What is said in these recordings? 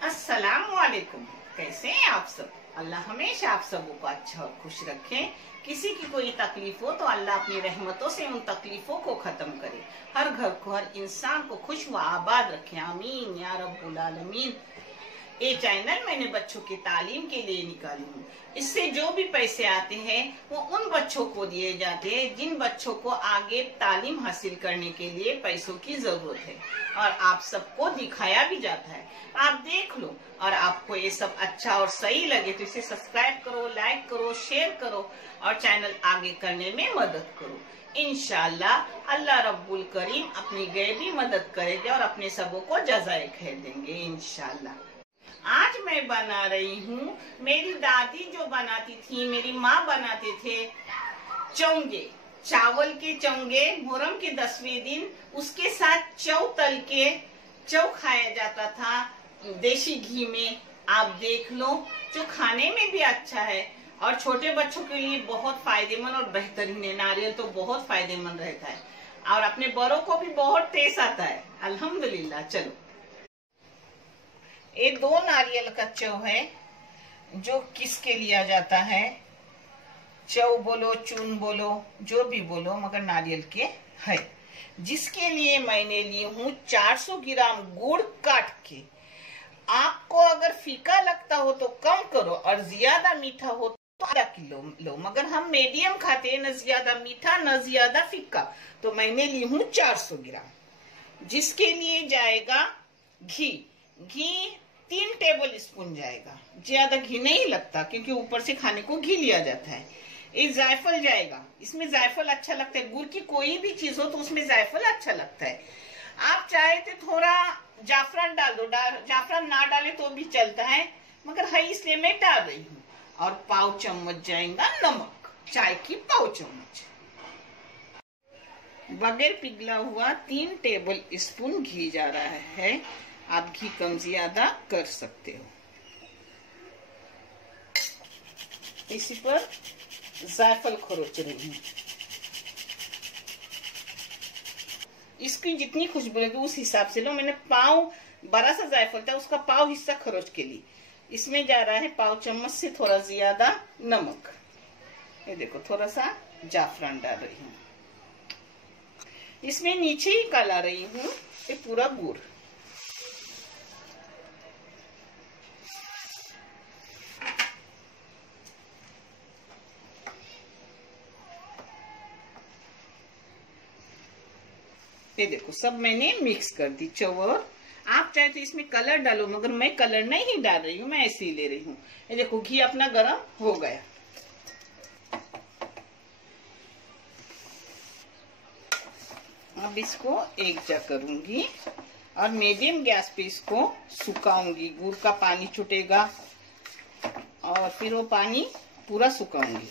अस्सलाम वालेकुम। कैसे हैं आप सब? अल्लाह हमेशा आप सबों को अच्छा और खुश रखे। किसी की कोई तकलीफ हो तो अल्लाह अपनी रहमतों से उन तकलीफों को खत्म करे। हर घर को, हर इंसान को खुश व आबाद रखे। आमीन या रब्बुल आलमीन। ये चैनल मैंने बच्चों की तालीम के लिए निकाली हूँ। इससे जो भी पैसे आते हैं वो उन बच्चों को दिए जाते हैं जिन बच्चों को आगे तालीम हासिल करने के लिए पैसों की जरूरत है, और आप सबको दिखाया भी जाता है। आप देख लो, और आपको ये सब अच्छा और सही लगे तो इसे सब्सक्राइब करो, लाइक करो, शेयर करो और चैनल आगे करने में मदद करो। इंशाल्लाह अल्लाह रब्बुल करीम अपनी गैबी मदद करेंगे और अपने सबों को जज़ाए खैर देंगे इंशाल्लाह। आज मैं बना रही हूँ, मेरी दादी जो बनाती थी, मेरी माँ बनाते थे चोंगे, चावल के चोंगे। मुहर्रम के 10वें दिन उसके साथ चौ तल के चौ खाया जाता था देसी घी में। आप देख लो, जो खाने में भी अच्छा है और छोटे बच्चों के लिए बहुत फायदेमंद और बेहतरीन है। नारियल तो बहुत फायदेमंद रहता है और अपने बड़ों को भी बहुत टेस्ट आता है अल्हम्दुलिल्लाह। चलो, ये 2 नारियल का चौ है जो किसके लिया जाता है। चौ बोलो, चून बोलो, जो भी बोलो, मगर नारियल के है। जिसके लिए मैंने लिए हूँ 400 ग्राम गुड़ काट के। आपको अगर फीका लगता हो तो कम करो और ज्यादा मीठा हो तो आधा किलो लो, मगर हम मीडियम खाते हैं, न ज्यादा मीठा न ज्यादा फीका, तो मैंने ली हूँ 400 ग्राम। जिसके लिए जाएगा घी। घी 3 टेबल स्पून जाएगा, ज्यादा घी नहीं लगता क्योंकि ऊपर से खाने को घी लिया जाता है। ये जायफल जाएगा, इसमें जायफल अच्छा लगता है। गुड़ की कोई भी चीज हो तो उसमें जायफल अच्छा लगता है। आप चाहे तो थोड़ा जाफरान डाल दो, जाफरान ना डाले तो भी चलता है, मगर है इसलिए मैं डाल रही हूँ। और पाव चम्मच जाएगा नमक, चाय की पाव चम्मच। बगैर पिघला हुआ 3 टेबल स्पून घी जा रहा है। आप घी कम ज्यादा कर सकते हो। इसी पर जायफल खरोच रही हूँ। इसकी जितनी खुशबू लगी उस हिसाब से लो। मैंने पाव, बड़ा सा जायफल था, उसका पाव हिस्सा खरोच के लिए। इसमें जा रहा है पाव चम्मच से थोड़ा ज्यादा नमक। ये देखो, थोड़ा सा जाफरान डाल रही हूँ। इसमें नीचे ही कला रही हूँ ये पूरा गुड़। ये देखो, सब मैंने मिक्स कर दी चौवर। आप चाहे तो इसमें कलर डालो, मगर मैं कलर नहीं डाल रही हूँ, मैं ऐसे ही ले रही हूँ। ये देखो, घी अपना गरम हो गया। अब इसको एक जा करूंगी और मीडियम गैस पे इसको सुखाऊंगी। गुड़ का पानी छूटेगा और फिर वो पानी पूरा सुखाऊंगी।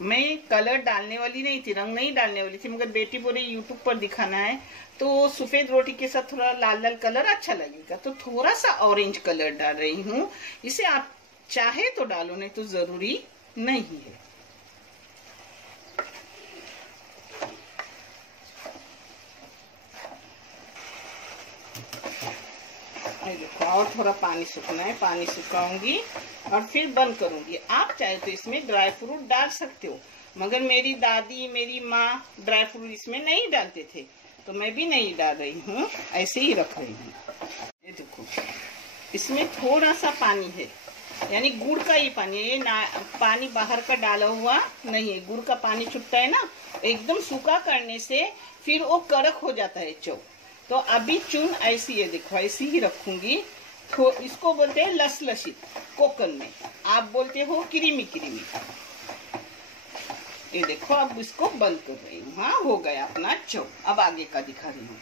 मैं कलर डालने वाली नहीं थी, रंग नहीं डालने वाली थी, मगर बेटी बोले यूट्यूब पर दिखाना है तो सफेद रोटी के साथ थोड़ा लाल लाल कलर अच्छा लगेगा, तो थोड़ा सा ऑरेंज कलर डाल रही हूँ। इसे आप चाहे तो डालो, नहीं तो जरूरी नहीं है। देखो, और थोड़ा पानी सूखना है, पानी सुखाऊंगी और फिर बंद करूंगी। आप चाहे तो इसमें ड्राई फ्रूट डाल सकते हो, मगर मेरी दादी, मेरी माँ ड्राई फ्रूट इसमें नहीं डालते थे, तो मैं भी नहीं डाल रही हूँ, ऐसे ही रख रही हूँ। ये देखो, इसमें थोड़ा सा पानी है, यानी गुड़ का ही पानी है। ना पानी बाहर का डाला हुआ नहीं है, गुड़ का पानी छूटता है ना, एकदम सूखा करने से फिर वो कड़क हो जाता है चौ। तो अभी चून ऐसी है, देखो ऐसी ही रखूंगी। तो इसको बोलते हैं लसलसी कोकन में, आप बोलते हो क्रीमी क्रीमी। ये देखो, अब इसको बंद कर रही हूँ। हाँ, हो गया अपना चौ। अब आगे का दिखा रही हूँ।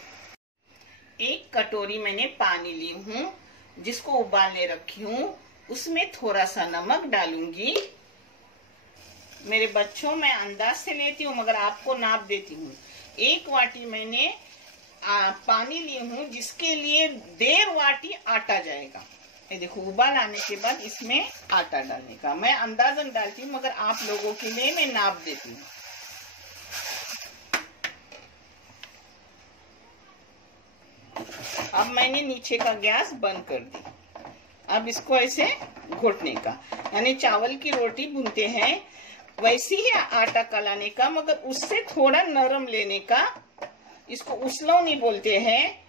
1 कटोरी मैंने पानी ली हूँ जिसको उबालने रखी हूँ। उसमें थोड़ा सा नमक डालूंगी। मेरे बच्चों मैं अंदाज से लेती हूँ, मगर आपको नाप देती हूँ। 1 वाटी मैंने पानी ली हूँ, जिसके लिए 1.5 वाटी आटा जाएगा। ये देखो, उबाल आने के बाद इसमें आटा डालने का मैं अंदाजन डालती हूँ, मगर आप लोगों के लिए मैं नाप देती हूँ। अब मैंने नीचे का गैस बंद कर दी। अब इसको ऐसे घोटने का, यानी चावल की रोटी भूनते हैं वैसे ही आटा कलाने का, मगर उससे थोड़ा नरम लेने का। इसको उसलौनी बोलते हैं,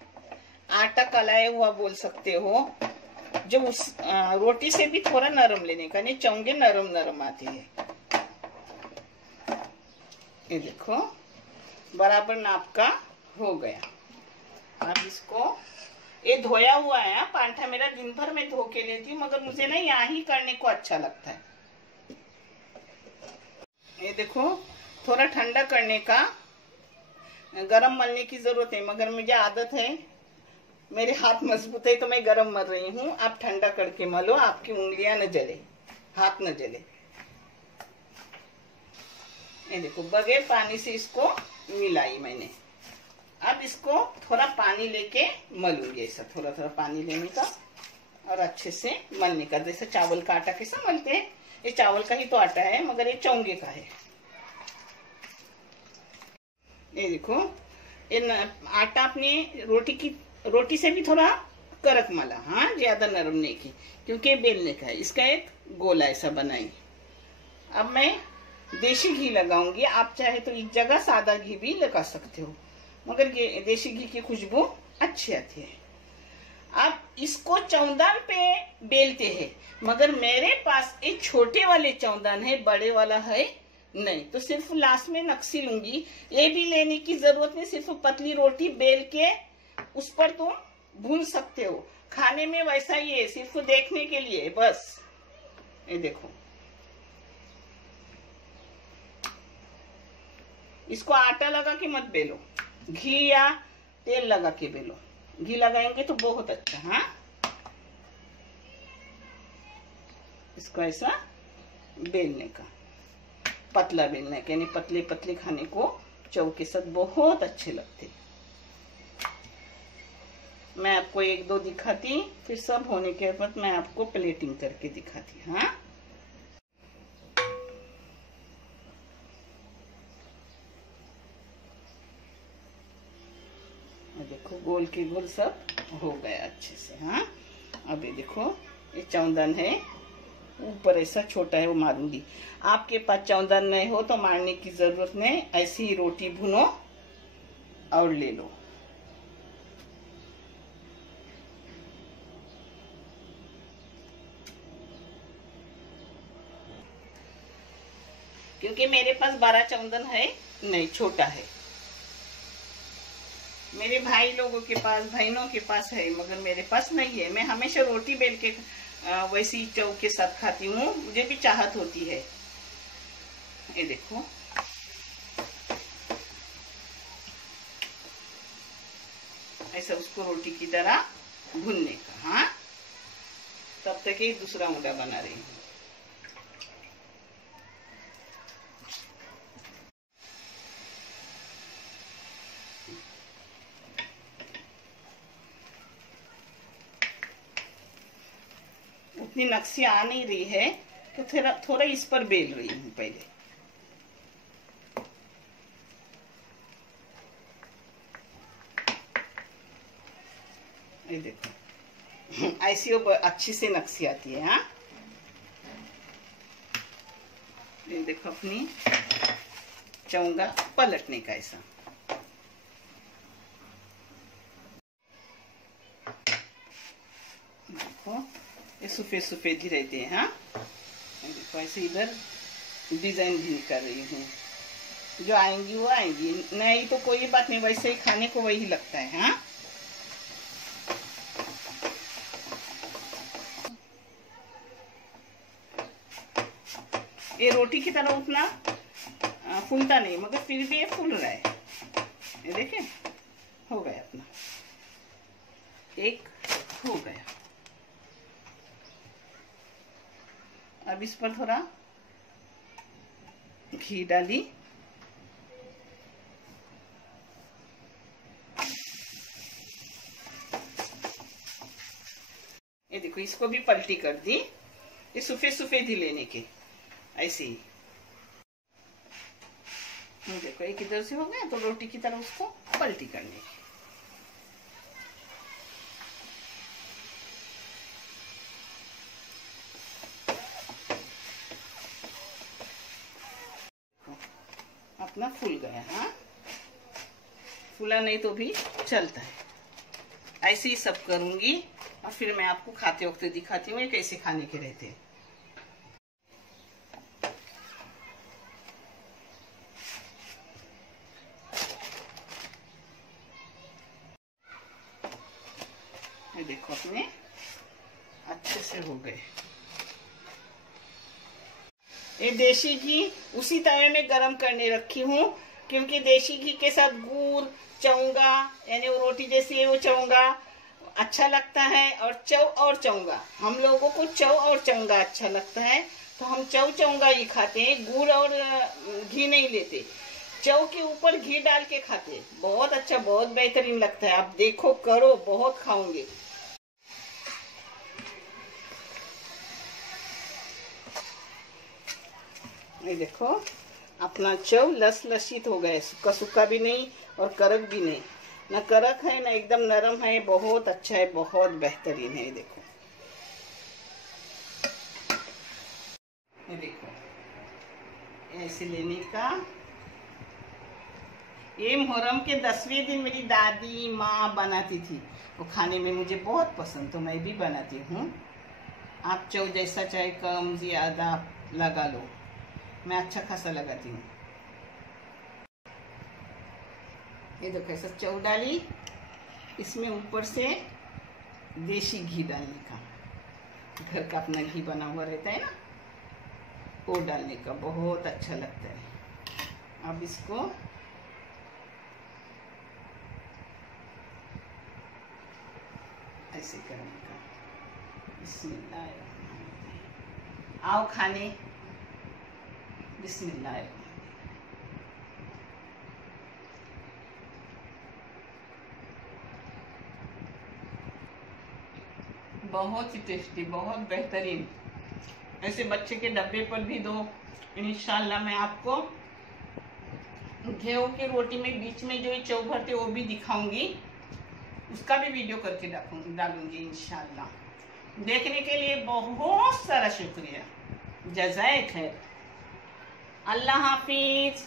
आटा कलाया हुआ बोल सकते हो। जो उस रोटी से भी थोड़ा नरम लेने का, नहीं चौंगे नरम नरम आती है। ये देखो बराबर नाप का हो गया। अब इसको, ये धोया हुआ है पांठा, मेरा दिन भर में धो के लेती हूँ, मगर मुझे ना यहाँ ही करने को अच्छा लगता है। ये देखो थोड़ा ठंडा करने का, गरम मलने की जरूरत है, मगर मुझे आदत है, मेरे हाथ मजबूत है तो मैं गरम मल रही हूँ। आप ठंडा करके मलो, आपकी उंगलियां न जले, हाथ न जले। ये देखो बगैर पानी से इसको मिलाई मैंने। अब इसको थोड़ा पानी लेके मलूंगी, ऐसा थोड़ा थोड़ा पानी लेने का और अच्छे से मलने का। जैसे चावल का आटा कैसा मलते हैं, ये चावल का ही तो आटा है, मगर ये चौंगे का है। ये देखो ये आटा अपने रोटी से भी थोड़ा कड़क मला, हाँ ज्यादा नरम नहीं की, क्योंकि बेलने का है। इसका एक गोला ऐसा बनाई। अब मैं देसी घी लगाऊंगी, आप चाहे तो इस जगह सादा घी भी लगा सकते हो, मगर ये देसी घी की खुशबू अच्छी आती है। अब इसको चौदान पे बेलते हैं, मगर मेरे पास एक छोटे वाले चौदान है, बड़े वाला है नहीं, तो सिर्फ लास्ट में नक्सी लूंगी। ये भी लेने की जरूरत नहीं, सिर्फ पतली रोटी बेल के उस पर तुम भून सकते हो। खाने में वैसा ही है, सिर्फ देखने के लिए बस। ये देखो इसको आटा लगा के मत बेलो, घी या तेल लगा के बेलो। घी लगाएंगे तो बहुत अच्छा। हाँ इसको ऐसा बेलने का, पतला बेलने का, यानी पतले पतले खाने को चाव के साथ बहुत अच्छे लगते। मैं आपको एक दो दिखाती, फिर सब होने के बाद मैं आपको प्लेटिंग करके दिखाती। हाँ देखो गोल के गोल सब हो गया अच्छे से। हाँ अब ये देखो ये चौदान है, ऊपर ऐसा छोटा है वो मारूंगी। आपके पास चौदान नहीं हो तो मारने की जरूरत नहीं, ऐसी ही रोटी भुनो और ले लो। क्योंकि मेरे पास 12 चौदन है नहीं, छोटा है। मेरे भाई लोगों के पास, बहनों के पास है, मगर मेरे पास नहीं है। मैं हमेशा रोटी बेल के वैसी चौ के साथ खाती हूँ, मुझे भी चाहत होती है। ये देखो ऐसा उसको रोटी की तरह भूनने का। हाँ तब तक ये दूसरा मुद्दा बना रही हूँ। उतनी नक्शी आ नहीं रही है तो थोड़ा थोड़ा इस पर बेल रही हूँ पहले। ये देखो ऐसी वो अच्छी से नक्शी आती है। हाँ ये देखो अपनी चौंगा पलटने का ऐसा। देखो ये सफेद सफेद ही रहते हैं। हाँ देखो ऐसे इधर डिजाइन भी कर रही हूँ, जो आएंगी वो आएंगी, नहीं तो कोई बात नहीं, वैसे ही खाने को वही लगता है। हाँ ये रोटी की तरह उतना फूलता नहीं, मगर फिर भी ये फूल रहा है। ये देखें हो गया अपना, एक हो गया। अब इस पर थोड़ा घी डाली, ये देखो इसको भी पलटी कर दी। ये सफेद सफेद ही लेने के ऐसे ही। देखो एक इधर से हो गया तो रोटी की तरह उसको पलटी करने की। अपना फूल गया। हाँ, फूला नहीं तो भी चलता है। ऐसे ही सब करूंगी और फिर मैं आपको खाते वक्त दिखाती हूँ कैसे खाने के रहते हैं। ये देखो अपने अच्छे से हो गए। ये देसी घी उसी तवे में गरम करने रखी हूँ, क्योंकि देसी घी के साथ गुड़ चौंगा यानी वो रोटी जैसी है वो चौंगा अच्छा लगता है, और चौ और चौंगा, हम लोगों को चौ और चौंगा अच्छा लगता है, तो हम चौ चौंगा ही खाते हैं, गुड़ और घी नहीं लेते। चौ के ऊपर घी डाल के खाते, बहुत अच्छा, बहुत बेहतरीन लगता है। आप देखो, करो, बहुत खाओगे। ये देखो अपना चौ लसित हो गया, सूखा सूखा भी नहीं और कड़क भी नहीं, ना कड़क है ना एकदम नरम है, बहुत अच्छा है, बहुत बेहतरीन है। ये देखो, ये देखो ऐसे लेने का। ये मुहर्रम के 10वें दिन मेरी दादी माँ बनाती थी, वो खाने में मुझे बहुत पसंद, तो मैं भी बनाती हूँ। आप चौ जैसा चाहे कम ज्यादा लगा लो, मैं अच्छा खासा लगाती हूँ। ये देखो ऐसा चौ डाली, इसमें ऊपर से देसी घी डालने का, घर का अपना घी बना हुआ रहता है ना, वो डालने का, बहुत अच्छा लगता है। अब इसको ऐसे करने का। बिस्मिल्लाह, आओ खाने। बिस्मिल्लाह। बहुत ही टेस्टी, बहुत बेहतरीन। ऐसे बच्चे के डब्बे पर भी दो। इंशाल्लाह मैं आपको गेहूं की रोटी में बीच में जो चौ भरते वो भी दिखाऊंगी, उसका भी वीडियो करके डालूंगी इंशाल्लाह। देखने के लिए बहुत सारा शुक्रिया, जज़ाए खैर। अल्लाह हाफिज।